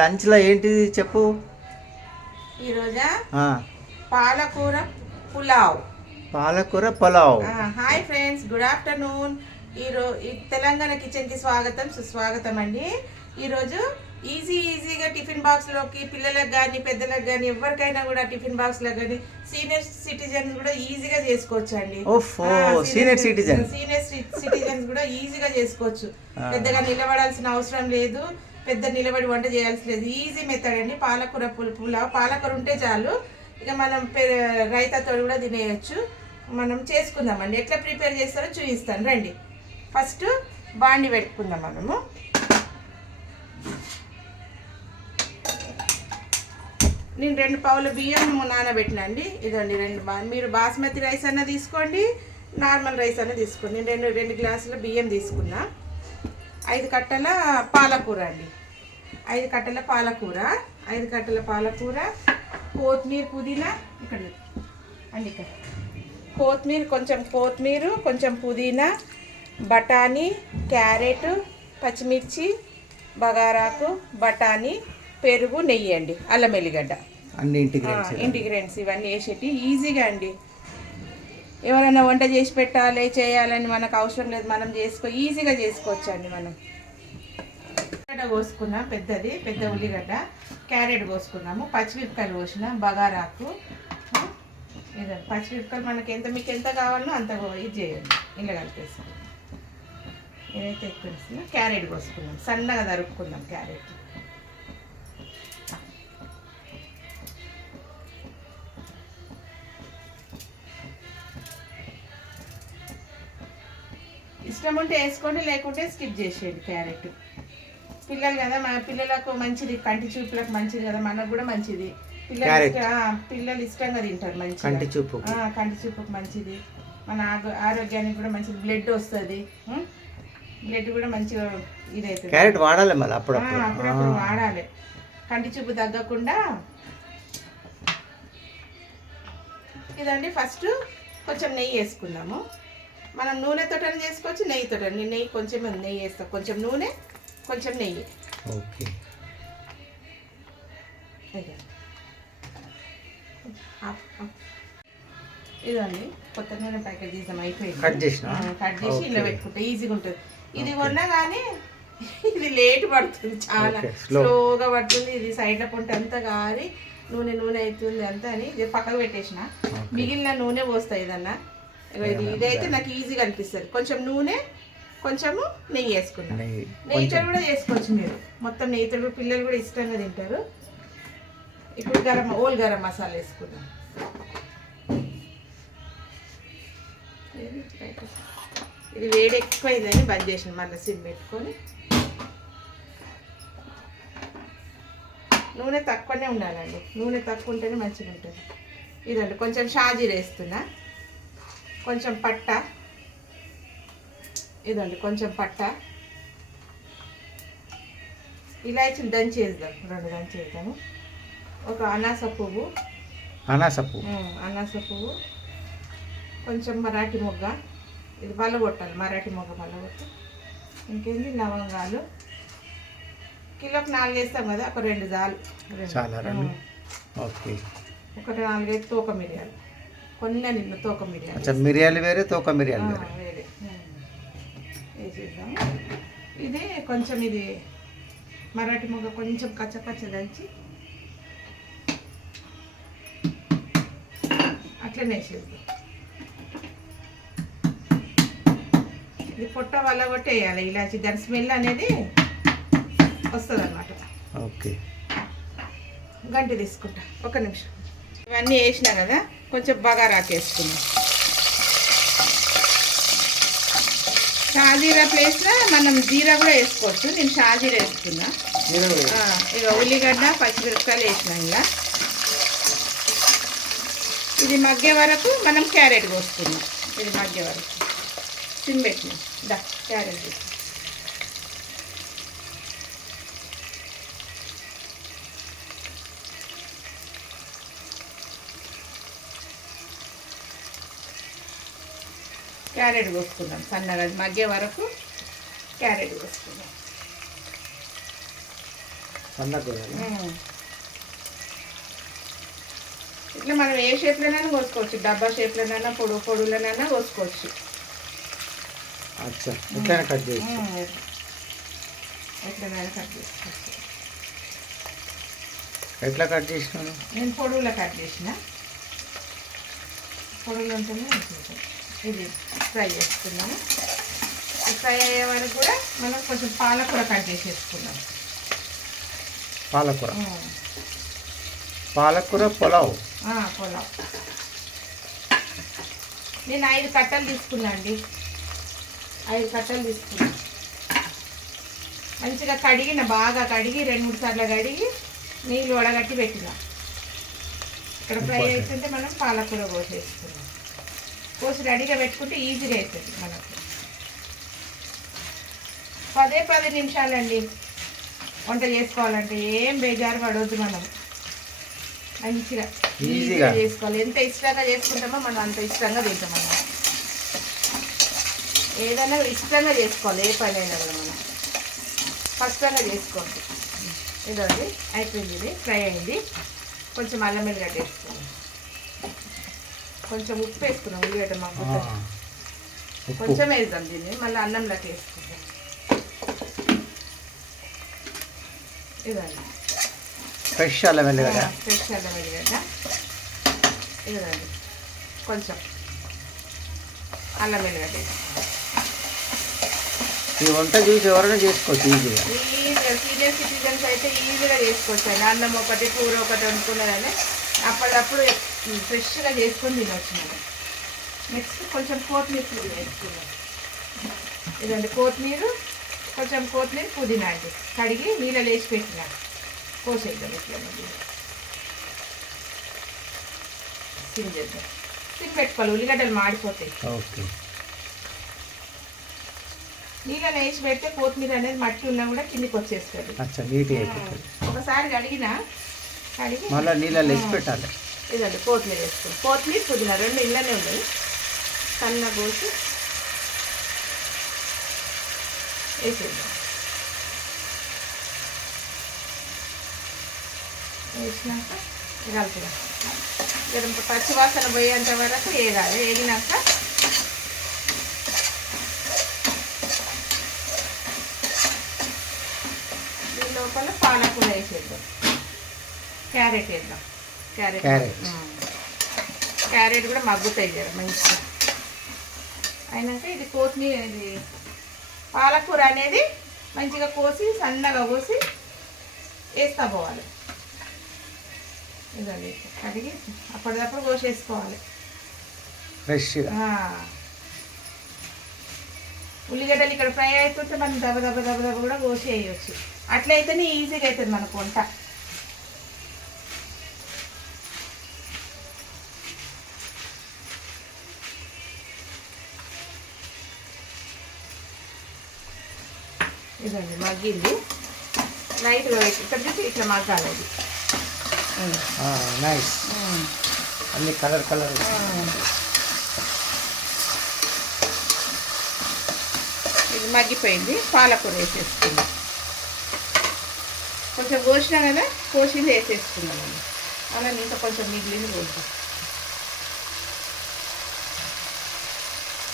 లంచ్లో ఏంటిది చెప్పు. ఈరోజా పాలకూర పులావ్. పాలకూర pulao. Hi friends, good afternoon. ఈ తెలంగాణ కిచెన్కి స్వాగతం, సుస్వాగతం అండి. ఈరోజు ఈజీగా టిఫిన్ బాక్స్లోకి పిల్లలకు కానీ పెద్దలకు కానీ ఎవరికైనా కూడా టిఫిన్ బాక్స్లో కానీ సీనియర్ సిటిజన్స్ కూడా ఈజీగా చేసుకోవచ్చు అండి. సీనియర్ సిటిజన్స్ కూడా ఈజీగా చేసుకోవచ్చు. పెద్దగా నిలబడాల్సిన అవసరం లేదు, పెద్ద నిలబడి వంట చేయాల్సి లేదు. ఈజీ మెథడ్ అండి. పాలకూర పులావ్. పాలకూర ఉంటే చాలు, ఇక మనం రైతాతో కూడా తినేయచ్చు. మనం చేసుకుందామండి. ఎట్లా ప్రిపేర్ చేస్తారో చూపిస్తాను రండి. ఫస్ట్ బాండి పెట్టుకుందాం. మనము నేను 2 పావుల బియ్యం నానబెట్టినా అండి. ఇదండి 2 మీరు బాస్మతి రైస్ అన్న తీసుకోండి, నార్మల్ రైస్ అన్న తీసుకోండి. నేను 2 గ్లాసుల బియ్యం తీసుకున్నా. 5 కట్టల పాలకూర అండి. 5 కట్టల పాలకూర, 5 కట్టల పాలకూర, కొత్తిమీర, పుదీనా ఇక్కడ అండి. ఇక్కడ కొత్తిమీర, కొంచెం పుదీనా, బఠానీ, క్యారెట్, పచ్చిమిర్చి, బగారాకు, బఠానీ, పెరుగు, నెయ్యి అండి, అల్లం ఎల్లిగడ్డ, అన్ని ఇంటిగ్రెంట్స్ ఇవన్నీ వేసేటి ఈజీగా అండి. ఎవరైనా వంట చేసి చేయాలని మనకు అవసరం లేదు, మనం ఈజీగా చేసుకోవచ్చు అండి. మనం ఉల్లిగడ్డ కోసుకున్నాం, పెద్ద ఉల్లిగడ్డ, క్యారెట్ కోసుకున్నాము, పచ్చిమిరపకాయలు కోసిన, బగారాకు, ఇదే పచ్చిమిరపకాయలు మీకు ఎంత కావాలో అంత ఇది చేయండి. ఇలా కలిపేసాం. ఏదైతే ఎక్కువ వేస్తున్నా క్యారెట్ కోసుకున్నాం, సన్నగా తరుపుకుందాం క్యారెట్. ఇష్టం ఉంటే వేసుకోండి, లేకుంటే స్కిప్ చేసేయండి. క్యారెట్ పిల్లలు కదా, మన పిల్లలకు మంచిది, కంటి చూపులకు మంచిది కదా, మనకు కూడా మంచిది. పిల్లలు ఇష్టంగా తింటారు. మంచిగా కంటి చూపుకు మంచిది, మన ఆరోగ్యానికి కూడా మంచిది. బ్లడ్ వస్తుంది, బ్లడ్ కూడా మంచిగా ఇదైతుంది. క్యారెట్ వాడాలి, మళ్ళీ అప్పుడప్పుడు వాడాలి, కంటి చూపు తగ్గకుండా. ఇదండి. ఫస్ట్ కొంచెం నెయ్యి వేసుకుందాము. మనం నూనెతో చేసుకోవచ్చు, నెయ్యితో. నేను నెయ్యి నెయ్యి వేస్తాను. కొంచెం నూనె, కొంచెం నెయ్యి. ఓకే. ఇదండి. కొత్త నూనె ప్యాకెట్ తీసాం, అయిపోయింది. కట్ చేసి ఇలా పెట్టుకుంటే ఈజీగా ఉంటుంది. ఇది కొన్నా కానీ ఇది లేట్ పడుతుంది, చాలా స్లోగా పడుతుంది. ఇది సైడ్ల పొంట అంతా కారి నూనె అవుతుంది అంతా అని పక్కకు పెట్టేసిన. మిగిలిన నూనె పోస్తాయి ఏదన్నా. ఇదైతే నాకు ఈజీగా అనిపిస్తుంది. కొంచెం నూనె, కొంచెము నెయ్యి వేసుకున్నాం. నెయ్యితో కూడా చేసుకోవచ్చు మీరు. మొత్తం నెయ్యితో కూడా పిల్లలు కూడా ఇష్టంగా తింటారు. ఇప్పుడు గరం మసాలా వేసుకున్నాం. ఇది వేడి ఎక్కువైందని బంద్ చేసిన, మళ్ళీ సిమ్ పెట్టుకొని. నూనె తక్కువనే ఉండాలండి, నూనె తక్కువ ఉంటేనే మంచిగా ఉంటుంది. ఇదండి. కొంచెం షాజీరా వేస్తున్నా, కొంచెం పట్ట, ఇదండి కొంచెం పట్ట, ఇలాచీలు దంచేద్దాం, 2 దంచేద్దాము. ఒక అనాస పువ్వు, కొంచెం మరాఠీ మొగ్గ, ఇది పళ్ళగొట్టాలి, మరాఠీ మొగ్గ పళ్ళగొట్టు. ఇంకేంది లవంగాలు, కిలోకి 4 వేస్తాం కదా, ఒక 2 చాలు. ఒక 4 వేస్తే తోక మిరియాలు, కొన్ని తోక మిరియాలు వేరే, తోక మిరియాలు వేరే వేసేద్దాం. ఇది కొంచెం ఇది మరాఠీ మొగ్గ కొంచెం కచ్చ దంచి అట్లనే వేసేద్దాం. ఇది పొట్ట వల్ల కొట్టేయాలి ఇలాచి, దాని స్మెల్ అనేది వస్తుంది అన్నమాట. ఓకే. గంట తీసుకుంటా, 1 నిమిషం. ఇవన్నీ వేసినా కదా, కొంచెం బగారాకు వేసుకున్నాం. షాజీరా ప్లేస్లో మనం జీరా కూడా వేసుకోవచ్చు. నేను షాజీరా వేసుకున్నా. ఇక ఉల్లిగడ్డ, పచ్చిమిరపకాయలు వేసినా. ఇలా ఇది మగ్గే వరకు మనం క్యారెట్ కోసుకున్నాం. ఇది మగ్గే వరకు సిమ్ పెట్టినాం. క్యారెట్ వేసి క్యారెట్ కోసుకుందాం. సన్నగా మగ్గే వరకు క్యారెట్ కోసుకుందాం. సన్నగా కోయాలి. ఇట్లా మనం ఏ షేప్లోనైనా కోసుకోవచ్చు, డబ్బా షేప్లోనైనా పొడుగులోనైనా కోసుకోవచ్చు. అచ్చా, ఎట్లయినా కట్ చేయొచ్చు. ఎట్లనైనా కట్ చేసుకోవచ్చు. ఎట్లా కట్ చేసినాను? నేను పొడుగులో కట్ చేసిన, పొడుగులు ఉంటేనే మంచిగా. ఇది ఫ్రై చేసుకున్నాము. ఫ్రై అయ్యే వరకు కూడా మనం కొంచెం పాలకూర కట్ చేసేసుకున్నాం. పాలకూర, పాలకూర పులావ్. పులావ్ నేను 5 కట్టలు తీసుకున్నా అండి. 5 కట్టలు తీసుకున్నా. మంచిగా కడిగిన, బాగా కడిగి 2-3 సార్లు కడిగి నీళ్ళు వడగట్టి పెట్టిన. ఇక్కడ ఫ్రై అవుతుంటే మనం పాలకూర కోసేసుకున్నాం. కోసి రెడీగా పెట్టుకుంటే ఈజీగా అవుతుంది మనకు. 10 నిమిషాలండి వంట చేసుకోవాలంటే. ఏం బేజారు పడవద్దు, మనం మంచిగా ఈజీగా చేసుకోవాలి. ఎంత ఇష్టంగా చేసుకుంటామో మనం అంత ఇష్టంగా తింటాం. మనం ఏదైనా ఇష్టంగా చేసుకోవాలి, ఏ పని అయినా కూడా మనం కష్టంగా చేసుకోండి. ఇదండి అయిపోయింది, ఇది ఫ్రై అయింది. కొంచెం అల్లం వెల్లిగడ్డ వేసుకున్నాం, కొంచెం ఉప్పు వేసుకున్నాం. ఉల్లిగడ్డ మాకు కొంచెం వేద్దాం దీన్ని, మళ్ళీ అన్నంలోకి వేసుకుంటాం. ఇదండి ఫ్రెష్ అల్లం వెల్లిగడ్డ. ఫ్రెష్ అల్లం వెల్లిగడ్డ. ఇదండి కొంచెం అల్లం వెల్లిగడ్డ. ఈ వంట చూసి ఎవరైనా చేసుకోవచ్చు ఈజీగా. సీనియర్ సిటిజన్స్ అయితే ఈజీగా చేసుకోవచ్చు అండి. అన్నం ఒకటి, కూర ఒకటి వండుకున్నదని అప్పటికప్పుడు ఫ్రెష్గా చేసుకొని తినవచ్చు మనం. నెక్స్ట్ కొంచెం కొత్తిమీర వేసుకున్నాం. ఇదండి కొత్తిమీర, కొంచెం కొత్తిమీర, పుదీనా అండి కడిగి నీళ్ళలో వేసి పెట్టిన. కోసేద్దాం ఇట్లా, సిమ్ చేద్దాం. సిమ్ పెట్టుకోవాలి, ఉల్లిగడ్డలు మాడిపోతాయి. ఓకే. నీళ్ళలో వేసి పెడితే కొత్తిమీర అనేది మట్టి ఉన్నా కూడా కిందికి వచ్చేస్తుంది. అచ్చా, నీట్గా అయిపోతుంది. ఒకసారి కడిగి మళ్ళీ నీళ్ళలో వేసి పెట్టాలి. ఇదండి కొత్తిమీర వేసుకోండి. కొత్తిమీర, పుదీనా 2 ఇళ్ళనే ఉన్నాయి. సన్న కోసి వేసేద్దాం. వేసినాక కలుపుదాం. పచ్చి వాసన పోయేంత వరకు వేగాలి. వేగినాక దీని లోపల పాలకూర వేసేద్దాం. క్యారెట్ వేద్దాం. క్యారెట్ కూడా మగ్గుతాయి కదా మంచిగా. అయినాక ఇది కొత్తిమీర, ఇది పాలకూర అనేది మంచిగా కోసి సన్నగా కోసి వేస్తా పోవాలి. ఇదండి కడిగి అప్పటిదప్పుడు కోసేసుకోవాలి ఫ్రెష్గా. ఉల్లిగడ్డలు ఇక్కడ ఫ్రై అవుతుంటే మనం దెబ్బ కూడా కోసి వేయవచ్చు. అట్లయితేనే ఈజీగా అవుతుంది మనకు వంట. ఇదండి మగ్గింది. లైట్గా ఇక్కడ చూసి ఇట్లా మగ్గాలి. అది నైస్. అన్ని కలర్ ఇది మగ్గిపోయింది. పాలకూర వేసేసుకుందాం. కొంచెం కోసినా కదా, కోసింది వేసేసుకున్నామండి. అలా ఇంకా కొంచెం మిగిలింది కోసి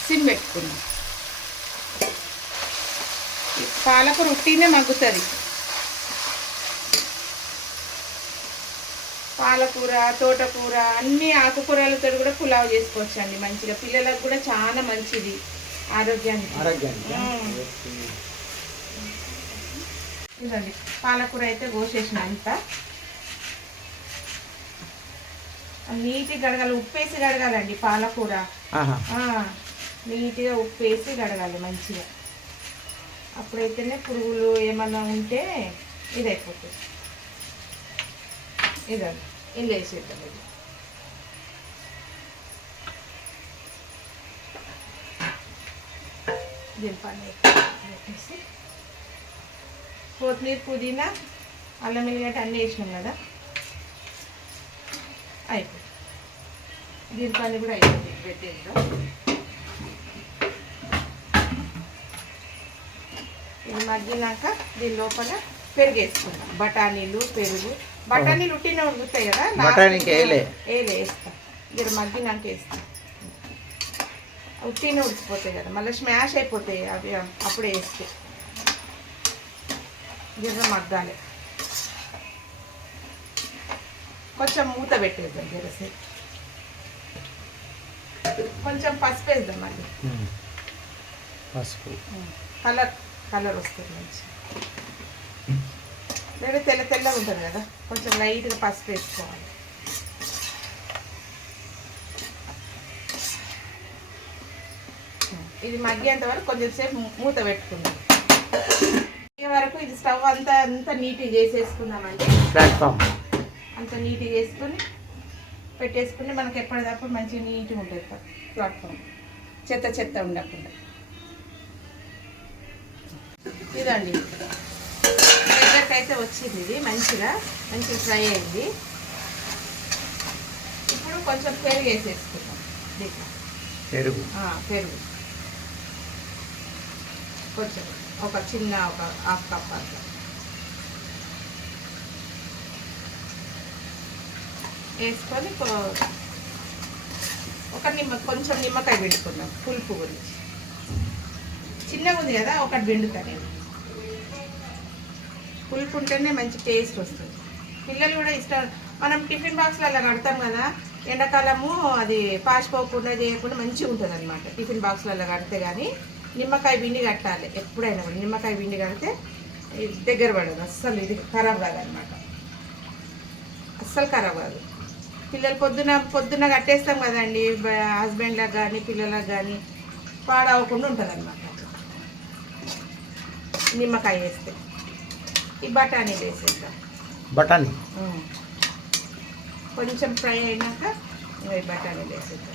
సిమ్ పెట్టుకున్నాం. పాలకూర ఉట్టినే మగ్గుతుంది. పాలకూర, తోటకూర, అన్ని ఆకుకూరలతో కూడా పులావ్ చేసుకోవచ్చు అండి మంచిగా. పిల్లలకు కూడా చాలా మంచిది ఆరోగ్యానికి. ఇదండి పాలకూర అయితే కోసేసిన అంతా. నీట్గా కడగాలి, ఉప్పేసి కడగాలండి పాలకూర. నీట్గా ఉప్పేసి కడగాలి మంచిగా. అప్పుడైతేనే పురుగులు ఏమన్నా ఉంటే ఇది అయిపోతుంది. ఇదండి ఇలా వేసేద్దాం. ఇది దీని పని పెట్టేసి కొత్తిమీర, పుదీనా, అల్లం వెల్లిగడ్డ అన్నీ వేసినాం కదా, అయిపోయింది. దీని పని కూడా అయిపోయింది. పెట్టేద్దాం. ఇది మగ్గినాక దీని లోపల పెరుగు వేసుకుందాం. బఠానీలు, పెరుగు. బఠానీలు ఉట్టిన ఉడుకుతాయి కదా, బఠానీకి వేస్తా. జర మగ్గినాక వేస్తా. ఉట్టిన ఉడికిపోతాయి కదా, మళ్ళీ స్మాష్ అయిపోతాయి అవి అప్పుడే వేస్తే. జర మగ్గాలి. కొంచెం మూత పెట్టేద్దాం జరసేపు. కొంచెం పసుపు వేద్దాం మళ్ళీ. పసుపు కలర్ వస్తుంది మంచి. లేదా తెల్లగా ఉంటుంది కదా, కొంచెం లైట్గా పసుపు వేసుకోవాలి. ఇది మగ్గేంత వరకు కొంచెం సేపు మూత పెట్టుకుందాం. మగ్గే వరకు ఇది స్టవ్ అంతా నీట్గా చేసేసుకుందామండి. ప్లాట్ఫామ్ అంత నీట్గా చేసుకొని పెట్టేసుకుని మనకి ఎప్పటిదప్పుడు మంచిగా నీట్గా ఉంటుంది ప్లాట్ఫామ్, చెత్త ఉండకుండా. ఇదండి దగ్గరికి అయితే వచ్చింది. ఇది మంచిగా ఫ్రై అయింది. ఇప్పుడు కొంచెం పెరుగు వేసేసుకుందాం. పెరుగు కొంచెం ఒక హాఫ్ కప్ అట్లా వేసుకొని కొంచెం నిమ్మకాయ పిండుకున్నాం పులుపు గురించి. చిన్నగా ఉంది కదా, ఒకటి పిండుతా నేను. పులుపు ఉంటేనే మంచి టేస్ట్ వస్తుంది. పిల్లలు కూడా ఇష్టం. మనం టిఫిన్ బాక్స్లో అలా కడతాం కదా, ఎండాకాలము అది పాసిపోకుండా చేయకుండా మంచిగా ఉంటుంది అనమాట. టిఫిన్ బాక్స్లో అలా కడితే కానీ నిమ్మకాయ పిండి కట్టాలి ఎప్పుడైనా కూడా. నిమ్మకాయ పిండి కడితే దగ్గర పడదు అస్సలు, ఇది ఖరాబ్ కాదనమాట. అస్సలు ఖరాబ్ కాదు. పిల్లలు పొద్దున్న కట్టేస్తాం కదండి, హస్బెండ్లకు కానీ పిల్లలకు కానీ పాడవకుండా ఉంటుంది అనమాట నిమ్మకాయ వేస్తే. ఈ బఠానీలు వేసేద్దాం. బఠానీ కొంచెం ఫ్రై అయినాక ఈ బఠానీలు వేసేద్దాం.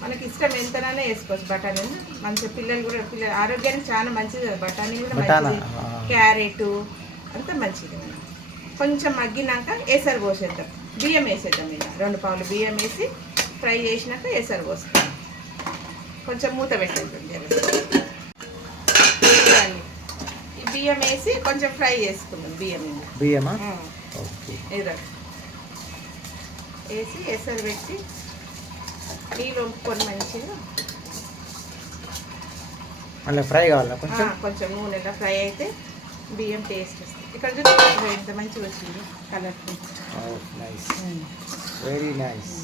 మనకి ఇష్టం ఎంతనైనా వేసుకోవచ్చు బఠానీలు. మంచిగా పిల్లలు ఆరోగ్యానికి చాలా మంచిది కదా బఠానీలు కూడా మంచిది. క్యారెట్ అంతా మంచిది. మనం కొంచెం మగ్గినాక ఎసరు పోసేద్దాం. బియ్యం వేసేద్దాం. ఇలా 2 పావులు బియ్యం వేసి ఫ్రై చేసినాక ఎసరు పోస్తాం. కొంచెం మూత పెట్టేద్దాం. ఈ బియ్యం వేసి కొంచెం ఫ్రై చేసుకుందాం. బియ్యమా వేసి ఎసరు పెట్టి నీళ్ళు వంపుకొని మంచిగా అలా ఫ్రై కావాలా? కొంచెం నూనెలో ఫ్రై అయితే బియ్యం టేస్ట్ వస్తుంది. ఇక్కడ చూసి ఎంత మంచిగా వచ్చింది కలర్ఫుల్. Very nice.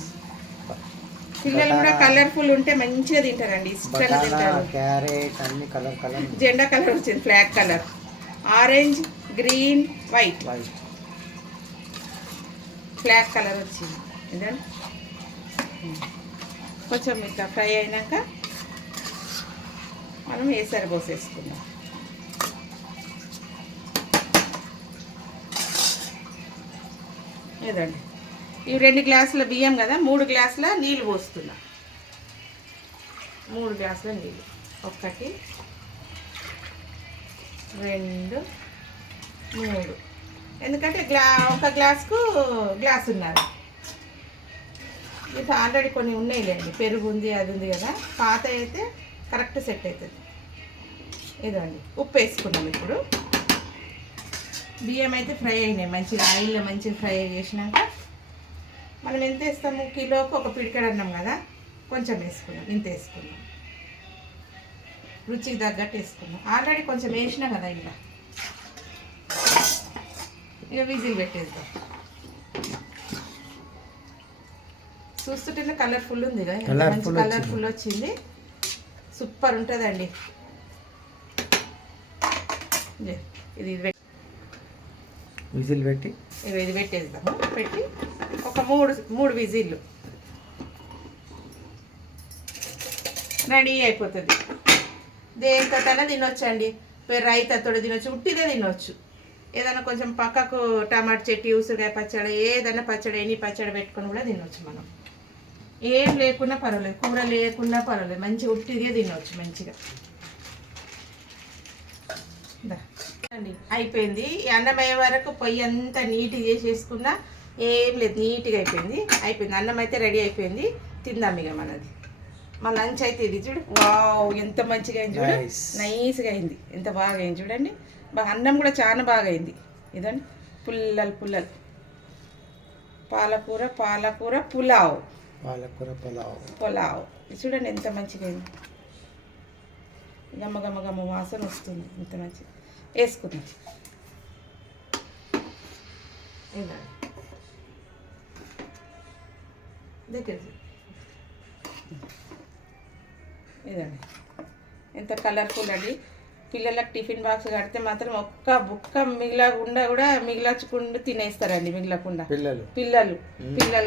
పిల్లలు కూడా కలర్ఫుల్ ఉంటే మంచిగా తింటారండి, ఇష్టంగా తింటారు. క్యారెట్ అన్ని కలర్ జెండా కలర్ వచ్చింది, flag colour. Orange, green, white flag colour వచ్చింది. ఏంటంటే కొంచెం ఇట్లా ఫ్రై అయినాక మనం వేసరి పోసేసుకుందాం. లేదండి ఇవి 2 గ్లాసుల బియ్యం కదా, 3 గ్లాసుల నీళ్ళు పోస్తున్నా. 3 గ్లాసుల నీళ్ళు. 1 2 3. ఎందుకంటే ఒక గ్లాసుకు గ్లాస్ ఉన్నారు. ఇది ఆల్రెడీ కొన్ని ఉన్నాయిలేండి, పెరుగు ఉంది, అది ఉంది కదా. పాత అయితే కరెక్ట్ సెట్ అవుతుంది. ఇదండి ఉప్పు వేసుకున్నాం. ఇప్పుడు బియ్యం అయితే ఫ్రై అయినాయి మంచిగా, ఆయిల్లో మంచిగా ఫ్రై చేసినాక మనం ఎంత వేస్తాము, కిలోకి 1 పిడికెడు అన్నాం కదా, కొంచెం వేసుకున్నాం. ఇంత వేసుకున్నాం, రుచికి తగ్గట్టు వేసుకున్నాం. ఆల్రెడీ కొంచెం వేసినాం కదా ఇలా. ఇక విజిల్ పెట్టేద్దాం. చూస్తుంటేనే కలర్ఫుల్ ఉంది కదా, మంచి కలర్ఫుల్ వచ్చింది. సూపర్ ఉంటుందండి ఇది. విజిల్ పెట్టి ఇది పెట్టేద్దాము. పెట్టి ఒక 3 విజిల్లు రెడీ అయిపోతుంది. దేనితోటైనా తినొచ్చండి. రైతాతో తినొచ్చు, ఉట్టిదే తినొచ్చు. ఏదైనా కొంచెం పక్కకు టమాటా చెట్టు, ఉసిరికాయ పచ్చడి, ఏదైనా పచ్చడి, ఎన్ని పచ్చడి పెట్టుకొని కూడా తినొచ్చు. మనం ఏం లేకున్నా పర్వాలేదు, కూర లేకున్నా పర్వాలేదు, మంచిగా ఉట్టిదే తినవచ్చు మంచిగా. అండి అయిపోయింది. ఈ అన్నం అయ్యే వరకు పొయ్యి అంతా నీట్గా చేసేసుకున్నా, ఏం లేదు, నీట్గా అయిపోయింది. అన్నం అయితే రెడీ అయిపోయింది. తిందాం ఇక మనది. మా లంచ్ అయితే ఇది చూడు. వావ్ ఎంత మంచిగా అయింది చూడు, నైస్గా అయింది, ఎంత బాగా అయింది చూడండి. అన్నం కూడా చాలా బాగా అయింది. ఇదండి పుల్లలు పుల్లలు పాలకూర పులావ్. పాలకూర పులావ్ ఇది చూడండి ఎంత మంచిగా అయింది. గమ్మ గమ్మ గమ్మ వాసన వస్తుంది. ఇంత మంచిగా వేసుకుందాం. ఇదండి ఎంత కలర్ఫుల్ అండి. పిల్లలకు టిఫిన్ బాక్స్ కడితే మాత్రం ఒక్క బుక్క మిగలకుండా కూడా మిగిలచకుండా తినేస్తారండి. మిగలకుండా పిల్లలు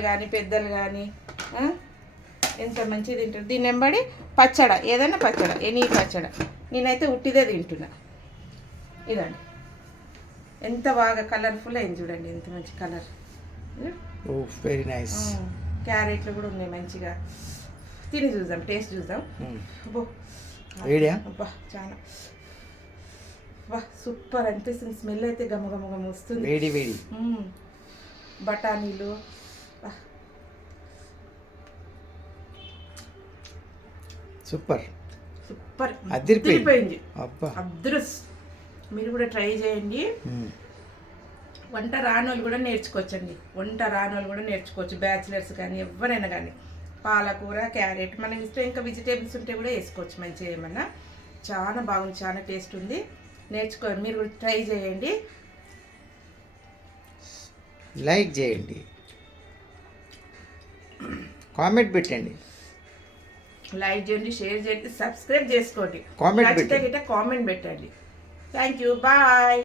కానీ పెద్దలు కానీ ఎంత మంచిగా తింటారు. దీన్ని వెంబడి పచ్చడ, ఏదైనా పచ్చడ, ఎనీ పచ్చడ. నేనైతే ఉట్టిదే తింటున్నా. ఇదండి ఎంత బాగా కలర్ఫుల్ అయింది చూడండి. ఎంత మంచి కలర్. Very nice. క్యారెట్లు కూడా ఉన్నాయి మంచిగా. తిని చూద్దాం, టేస్ట్ చూద్దాం. అబ్బా చాలా సూపర్ అనిపిస్తుంది. స్మెల్ అయితే గమ గమ గమ వస్తుంది. వేడి వేడి బఠానీలు సూపర్ అదిరిపోయింది. అద్రుస్. మీరు కూడా ట్రై చేయండి. వంట రానోళ్ళు కూడా నేర్చుకోవచ్చండి. బ్యాచిలర్స్ కానీ ఎవరైనా కానీ. పాలకూర, క్యారెట్, మన ఇష్టం. ఇంకా వెజిటేబుల్స్ ఉంటే కూడా వేసుకోవచ్చు మంచిగా. ఏమన్నా చాలా బాగుంది, చాలా టేస్ట్ ఉంది. నేర్చుకోండి, మీరు కూడా ట్రై చేయండి. లైక్ చేయండి, కామెంట్ పెట్టండి, షేర్ చేయండి, సబ్స్క్రైబ్ చేసుకోండి, కామెంట్ కామెంట్ పెట్టండి. Thank you, bye.